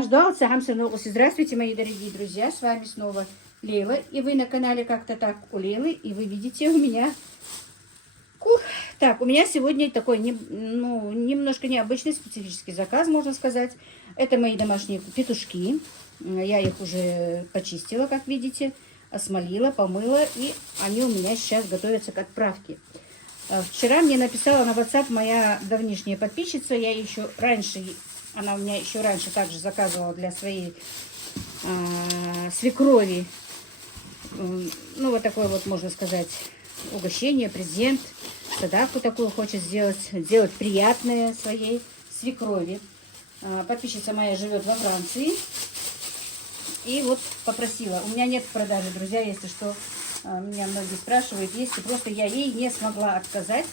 Здравствуйте, мои дорогие друзья, с вами снова Лейла, и вы на канале Как-то так у Лейлы, и вы видите у меня кур. Так, у меня сегодня такой, немножко необычный специфический заказ, можно сказать. Это мои домашние петушки, я их уже почистила, как видите, осмолила, помыла, и они у меня сейчас готовятся к отправке. Вчера мне написала на WhatsApp моя давнишняя подписчица, она у меня еще раньше также заказывала для своей свекрови, вот такое вот, можно сказать, угощение, презент, садаку такую хочет сделать приятное своей свекрови. Подписчица моя живет во Франции, и вот попросила. У меня нет в продаже, друзья, если что, меня многие спрашивают, если просто я ей не смогла отказать.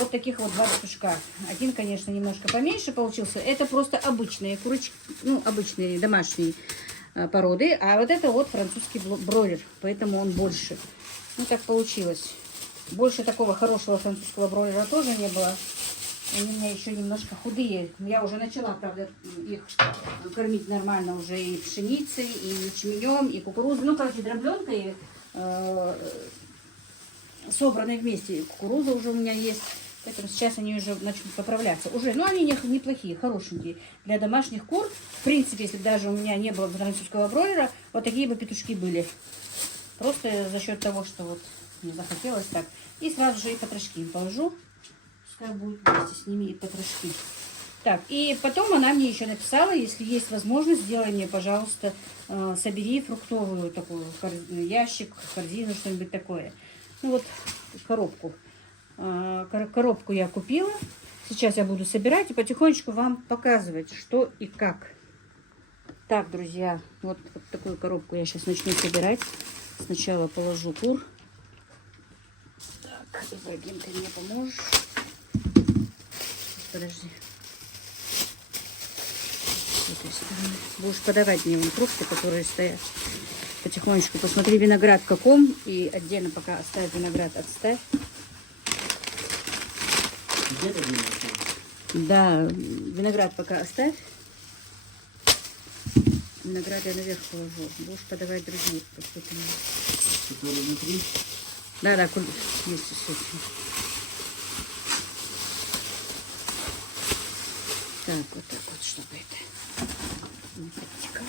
Вот таких вот два петушка. Один, конечно, немножко поменьше получился. Это просто обычные курочки, обычные домашние породы. А вот это вот французский бройлер, поэтому он больше. Так получилось. Больше такого хорошего французского бройлера тоже не было. Они у меня еще немножко худые. Я уже начала, правда, их кормить нормально уже и пшеницей, и ячменем, и кукурузой. Дробленкой собранные вместе. Кукуруза уже у меня есть, поэтому сейчас они уже начнут поправляться. Они неплохие, хорошенькие. Для домашних кур, в принципе, если даже у меня не было французского бройлера, вот такие бы петушки были. Просто за счет того, что вот мне захотелось так. И сразу же и потрошки им положу. Пускай будет вместе с ними и потрошки. Так, и потом она мне еще написала, если есть возможность, сделай мне, пожалуйста, собери фруктовую такую ящик, корзину, что-нибудь такое. Коробку. Коробку я купила. Сейчас я буду собирать и потихонечку вам показывать, что и как. Так, друзья, вот такую коробку я сейчас начну собирать. Сначала положу кур. Так, Ибрагим, ты мне поможешь? Подожди. С этой стороны. Будешь подавать мне фрукты, которые стоят. Потихонечку посмотри виноград в каком. И отдельно пока оставь виноград, отставь. Да, виноград пока оставь. Виноград я наверх положу. Будешь подавать другие. Которые внутри? Да, вместе с этим. Так, вот так вот, чтобы это не подтекало.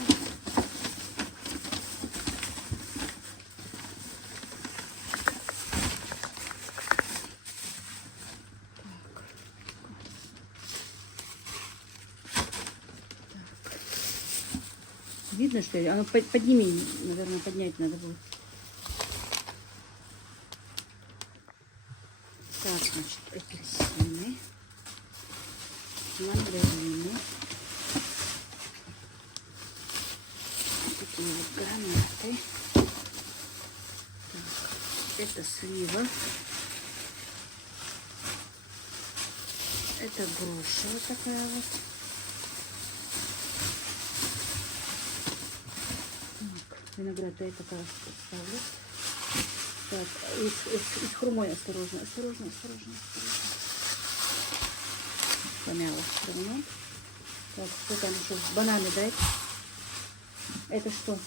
Видно, что ли? Оно подними, наверное, поднять надо будет. Так, значит, апельсины, мандарины, такие вот гранаты. Так, это слива, это груша вот такая вот. Виноград я пока ставлю. Так, и с хурмой осторожно. Помяла хурму. Так, что там еще? Бананы дай. Это что?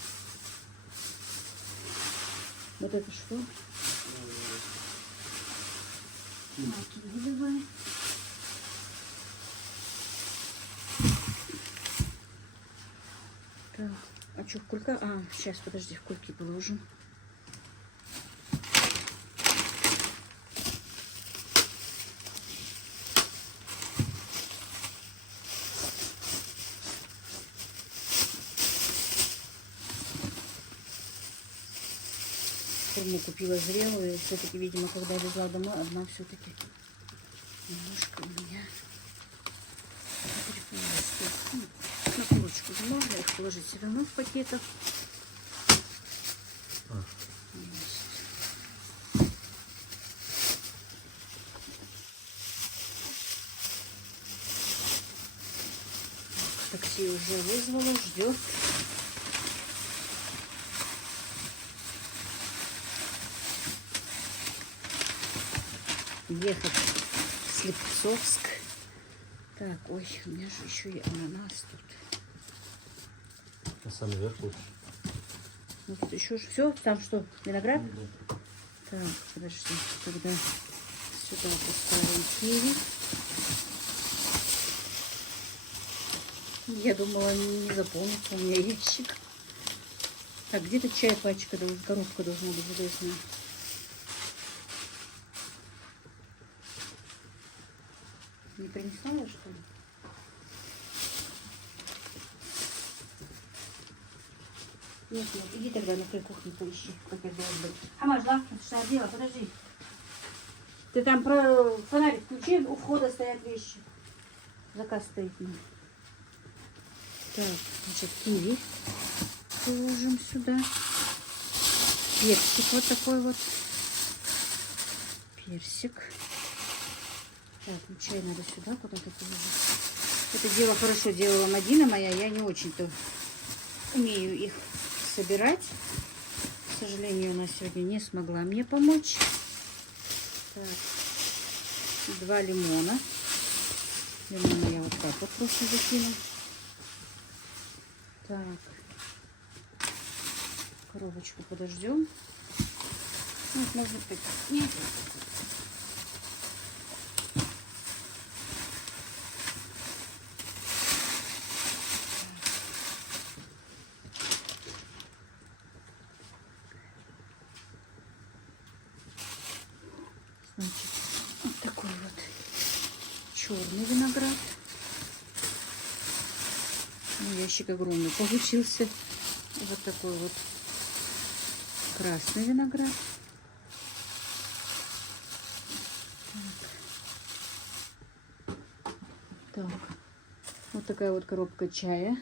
Вот это что? Давай. Так. А что, в кулька? Сейчас, подожди, в кульки положим. Форму купила зрелую. Все-таки, видимо, когда везла домой, одна все-таки немножко у меня перепалась. На курочку же можно их положить все равно в пакетах. Такси уже вызвала, ждет. Ехать в Слепцовск. Так, ой, у меня же еще и ананас тут. А сам верх лучше. Ну, тут еще все. Там что, виноград? Ну, да. Так, подожди. Тогда сюда поставим киви. Я думала, не заполнится у меня ящик. Так, где-то чай пачка, коробка должна быть железная. Не принесла я, что ли? Нет, нет, иди тогда на той кухне поищи, как я должен быть. Хамажла, что я делала? Подожди. Ты там про фонарик включи, у входа стоят вещи. Заказ стоит. Ну. Так, значит, киви положим сюда. Персик вот такой вот. Персик. Так, ну чай надо сюда куда-то положить. Это дело хорошо делала Мадина моя. Я не очень-то умею их собирать. К сожалению, она сегодня не смогла мне помочь. Так, 2 лимона. Лимона я вот так вот просто закину. Так, коробочку подождем. Ну, можно так. Нет. Значит, вот такой вот черный виноград. Ну, ящик огромный получился. Вот такой вот красный виноград. Так. Вот такая вот коробка чая.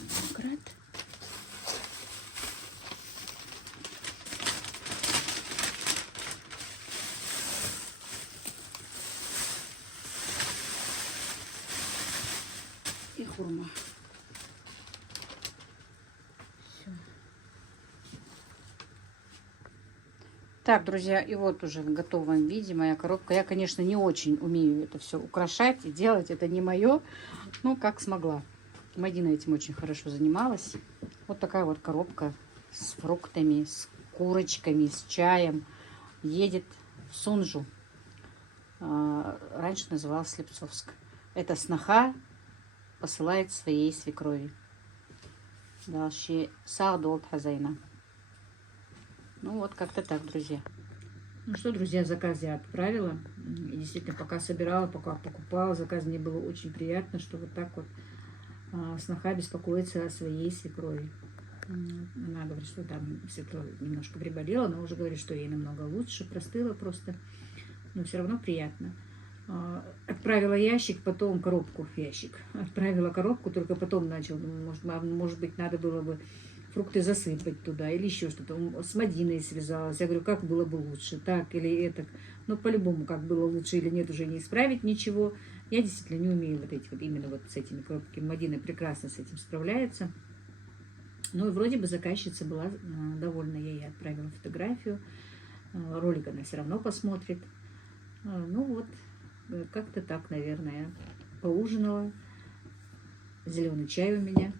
Виноград. И хурма. Всё. Так, друзья, и вот уже в готовом виде моя коробка. Я, конечно, не очень умею это все украшать и делать. Это не мое, но как смогла. Мадина этим очень хорошо занималась. Вот такая вот коробка с фруктами, с курочками, с чаем. Едет в Сунжу. Раньше называлась Слепцовск. Это сноха посылает своей свекрови. Дальше Саадолт Хазайна. Ну вот как-то так, друзья. Ну что, друзья, заказ я отправила. И действительно, пока собирала, пока покупала, заказ мне было очень приятно, что вот так вот сноха беспокоится о своей свекрови. Она говорит, что там свекровь немножко приболела, но уже говорит, что ей намного лучше, простыла просто. Но все равно приятно. Отправила ящик, потом коробку в ящик. Отправила коробку, только потом начал. Может быть, надо было бы фрукты засыпать туда или еще что-то. С Мадиной связалась. Я говорю, как было бы лучше, так или это. Но по-любому, как было лучше или нет, уже не исправить ничего. Я действительно не умею вот эти вот именно вот с этими коробками. Мадина прекрасно с этим справляется. Ну и вроде бы заказчица была довольна. Я ей отправила фотографию. Ролик она все равно посмотрит. Ну вот, как-то так, наверное. Поужинала. Зеленый чай у меня.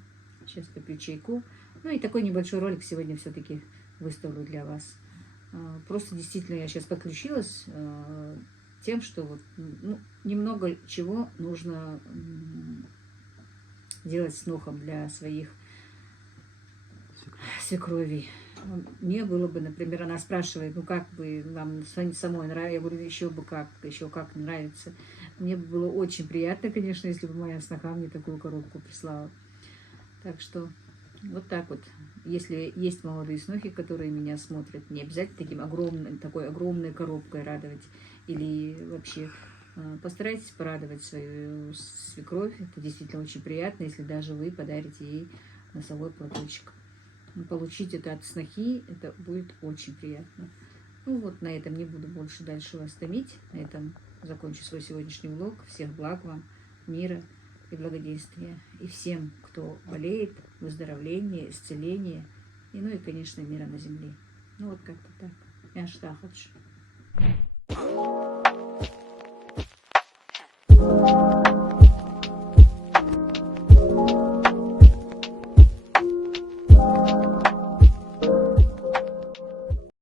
Сейчас попью чайку. Ну и такой небольшой ролик сегодня все-таки выставлю для вас. Просто действительно я сейчас подключилась тем, что вот, ну, немного чего нужно делать с нохом для своих свекровей. Мне было бы, например, она спрашивает, ну как бы вам самой нравится, я говорю, еще как нравится. Мне бы было очень приятно, конечно, если бы моя сноха мне такую коробку прислала. Так что вот так вот. Если есть молодые снохи, которые меня смотрят, не обязательно такой огромной коробкой радовать. Или вообще постарайтесь порадовать свою свекровь. Это действительно очень приятно, если даже вы подарите ей носовой платочек. Получить это от снохи, это будет очень приятно. Ну вот на этом не буду больше дальше вас томить. На этом закончу свой сегодняшний влог. Всех благ вам, мира и благоденствия. И всем, кто болеет, выздоровления, исцеления. И, ну и, конечно, мира на земле. Ну вот как-то так. Я что хочу.